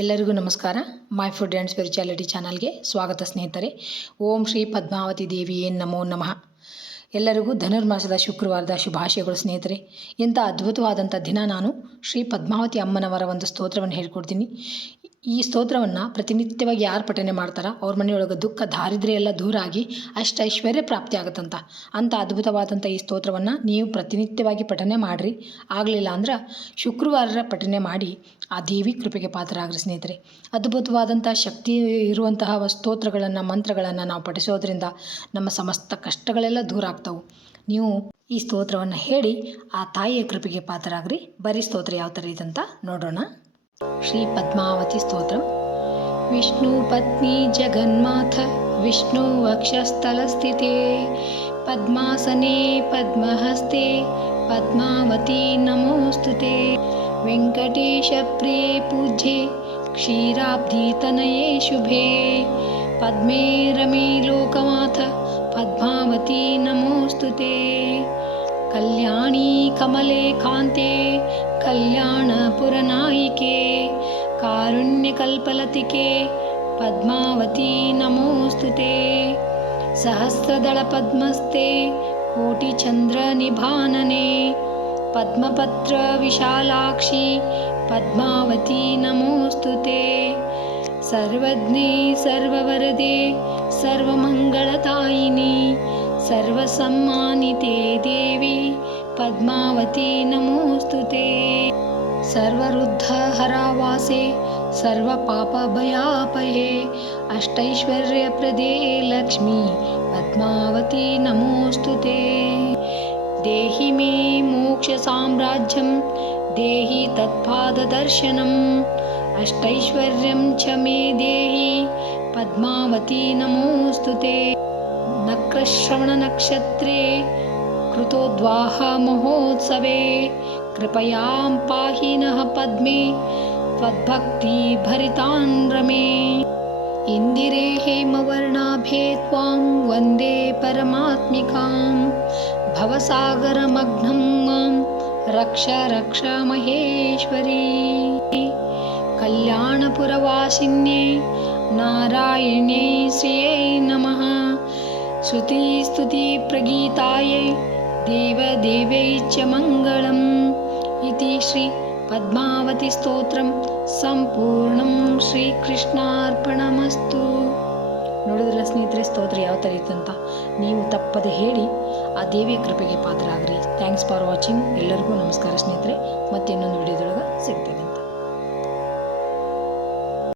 ಎಲ್ಲರಿಗೂ ನಮಸ್ಕಾರ. My food and spirituality ಚಾನಲ್ಗೆ ಸ್ವಾಗತ ಸ್ನೇಹಿತರೆ. ಓಂ ಶ್ರೀ ಪದ್ಮಾವತಿ ದೇವಿಯೇ ನಮೋ ನಮಃ. ಎಲ್ಲರಿಗೂ ಧನುರ್ಮಾಸದ ಶುಕ್ರವಾರದ ಶುಭಾಶಯಗಳು ಸ್ನೇಹಿತರೆ. ಇಂಥ ಅದ್ಭುತವಾದಂಥ ದಿನ ನಾನು ಶ್ರೀ ಪದ್ಮಾವತಿ ಅಮ್ಮನವರ ಒಂದು ಸ್ತೋತ್ರವನ್ನು ಹೇಳ್ಕೊಡ್ತೀನಿ. ಈ ಸ್ತೋತ್ರವನ್ನು ಪ್ರತಿನಿತ್ಯವಾಗಿ ಯಾರು ಪಠನೆ ಮಾಡ್ತಾರೋ ಅವ್ರ ಮನೆಯೊಳಗೆ ದುಃಖ ದಾರಿದ್ರ್ಯ ಎಲ್ಲ ದೂರ ಆಗಿ ಅಷ್ಟು ಐಶ್ವರ್ಯ ಪ್ರಾಪ್ತಿ ಆಗುತ್ತಂತ. ಅಂಥ ಅದ್ಭುತವಾದಂಥ ಈ ಸ್ತೋತ್ರವನ್ನು ನೀವು ಪ್ರತಿನಿತ್ಯವಾಗಿ ಪಠನೆ ಮಾಡಿರಿ. ಆಗಲಿಲ್ಲ ಅಂದ್ರೆ ಶುಕ್ರವಾರ ಪಠನೆ ಮಾಡಿ ಆ ದೇವಿ ಕೃಪೆಗೆ ಪಾತ್ರರಾಗ್ರಿ ಸ್ನೇಹಿತರೆ. ಅದ್ಭುತವಾದಂಥ ಶಕ್ತಿ ಇರುವಂತಹ ಸ್ತೋತ್ರಗಳನ್ನು ಮಂತ್ರಗಳನ್ನು ನಾವು ಪಠಿಸೋದ್ರಿಂದ ನಮ್ಮ ಸಮಸ್ತ ಕಷ್ಟಗಳೆಲ್ಲ ದೂರ ಆಗ್ತವೆ. ನೀವು ಈ ಸ್ತೋತ್ರವನ್ನು ಹೇಳಿ ಆ ತಾಯಿಯ ಕೃಪೆಗೆ ಪಾತ್ರರಾಗ್ರಿ. ಬರೀ ಸ್ತೋತ್ರ ಯಾವ ಥರ ಇದೆ ಅಂತ ನೋಡೋಣ. ಶ್ರೀ ಪದ್ಮಾವತಿ ಸ್ತೋತ್ರ. ವಿಷ್ಣು ಪತ್ನಿ ಜಗನ್ಮಾಥ ವಿಷ್ಣು ವಕ್ಷಸ್ಥಲಸ್ಥಿತೆ ಪದ್ಮಾಸನೆ ಪದ್ಮಹಸ್ತೆ ಪದ್ಮಾವತಿ ನಮೋಸ್ತುತೆ ವೆಂಕಟೇಶ ಪ್ರಿಯೇ ಪೂಜ್ಯೆ ಕ್ಷೀರಾಬ್ಧಿತನಯೇ ಶುಭೆ ಪದ್ಮೇ ರಮೇ ಲೋಕಮಾಥ ಪದ್ಮಾವತಿ ನಮೋಸ್ತುತೆ ಕಲ್ಯಾಣಿ ಕಮಲೆ ಕಾಂತೆ ಕಲ್ಯಾಣಪುರನಾಯಿಕೆ ಕಾರುಣ್ಯಕಲ್ಪಲತಿಕೆ ಪದ್ಮಾವತಿ ನಮೋಸ್ತುತೆ ಸಹಸ್ರದಳ ಪದ್ಮಸ್ತೆ ಕೋಟಿಚಂದ್ರ ನಿಭಾನನೆ ಪದ್ಮಪತ್ರ ವಿಶಾಲಾಕ್ಷಿ ಪದ್ಮಾವತಿ ನಮೋಸ್ತುತೆ ಸರ್ವಜ್ಞೆ ಸರ್ವವರದೆ ಸರ್ವಮಂಗಳದಾಯಿನಿ ಸರ್ವಸಮ್ಮಾನಿತೆ ದೇವಿ ಪದ್ಮಾವತಿ ನಮೋಸ್ತುತೆ ಸರ್ವರುದ್ಧಹರಾವಾಸೆ ಸರ್ವಪಾಪಭಯಾಪಹೆ ಅಷ್ಟೈಶ್ವರ್ಯಪ್ರದೇ ಲಕ್ಷ್ಮೀ ಪದ್ಮಾವತಿ ನಮೋಸ್ತುತೆ ದೇಹಿ ಮೇ ಮೋಕ್ಷಸಾಮ್ರಾಜ್ಯಂ ದೇಹಿ ತತ್ಪಾದದರ್ಶನಂ ಅಷ್ಟೈಶ್ವರ್ಯಂ ಚ ಮೇ ದೇಹಿ ಪದ್ಮಾವತಿ ನಮೋಸ್ತುತೆ ನಕ್ರಶ್ರವಣನಕ್ಷತ್ರೇ ಕೃತೋದ್ವಾಹ ಮಹೋತ್ಸವೆ ಕೃಪಯಾಂ ಪಾಹಿ ನಃ ಪದ್ಮೆ ತ್ವದ್ಭಕ್ತಿ ಭರಿತಾನ್ ರಮೇ ಇಂದಿರೇ ಹೇಮವರ್ಣಾಭೇ ತ್ವಾಂ ವಂದೇ ಪರಮಾತ್ಮಿಕಾಂ ಭವಸಾಗರಮಗ್ನಂ ಮಾಂ ರಕ್ಷ ರಕ್ಷ ಮಹೇಶ್ವರಿ ಕಲ್ಯಾಣಪುರವಾಸಿನ್ಯೇ ನಾರಾಯಣ್ಯೈ ಶ್ರಿಯೈ ನಮಃ ಶ್ರುತಿ ಸ್ತುತಿ ಪ್ರಗೀತಾಯೈ ದೇವದೇವೈ ಚ ಮಂಗಳಂ ಇತಿ ಶ್ರೀ ಪದ್ಮಾವತಿ ಸ್ತೋತ್ರಂ ಸಂಪೂರ್ಣಂ ಶ್ರೀಕೃಷ್ಣಾರ್ಪಣಮಸ್ತು. ನೋಡಿದ್ರೆ ಸ್ನೇಹಿತರೆ, ಸ್ತೋತ್ರ ಯಾವ ಥರ ಇತ್ತಂತ ನೀವು ತಪ್ಪದೆ ಹೇಳಿ ಆ ದೇವಿಯ ಕೃಪೆಗೆ ಪಾತ್ರ ಆಗ್ರಿ. Thanks for watching. ಎಲ್ಲರಿಗೂ ನಮಸ್ಕಾರ ಸ್ನೇಹಿತರೆ. ಮತ್ತೆ ಇನ್ನೊಂದು ವಿಡಿಯೋದೊಳಗೆ ಸಿಗ್ತೇನೆ.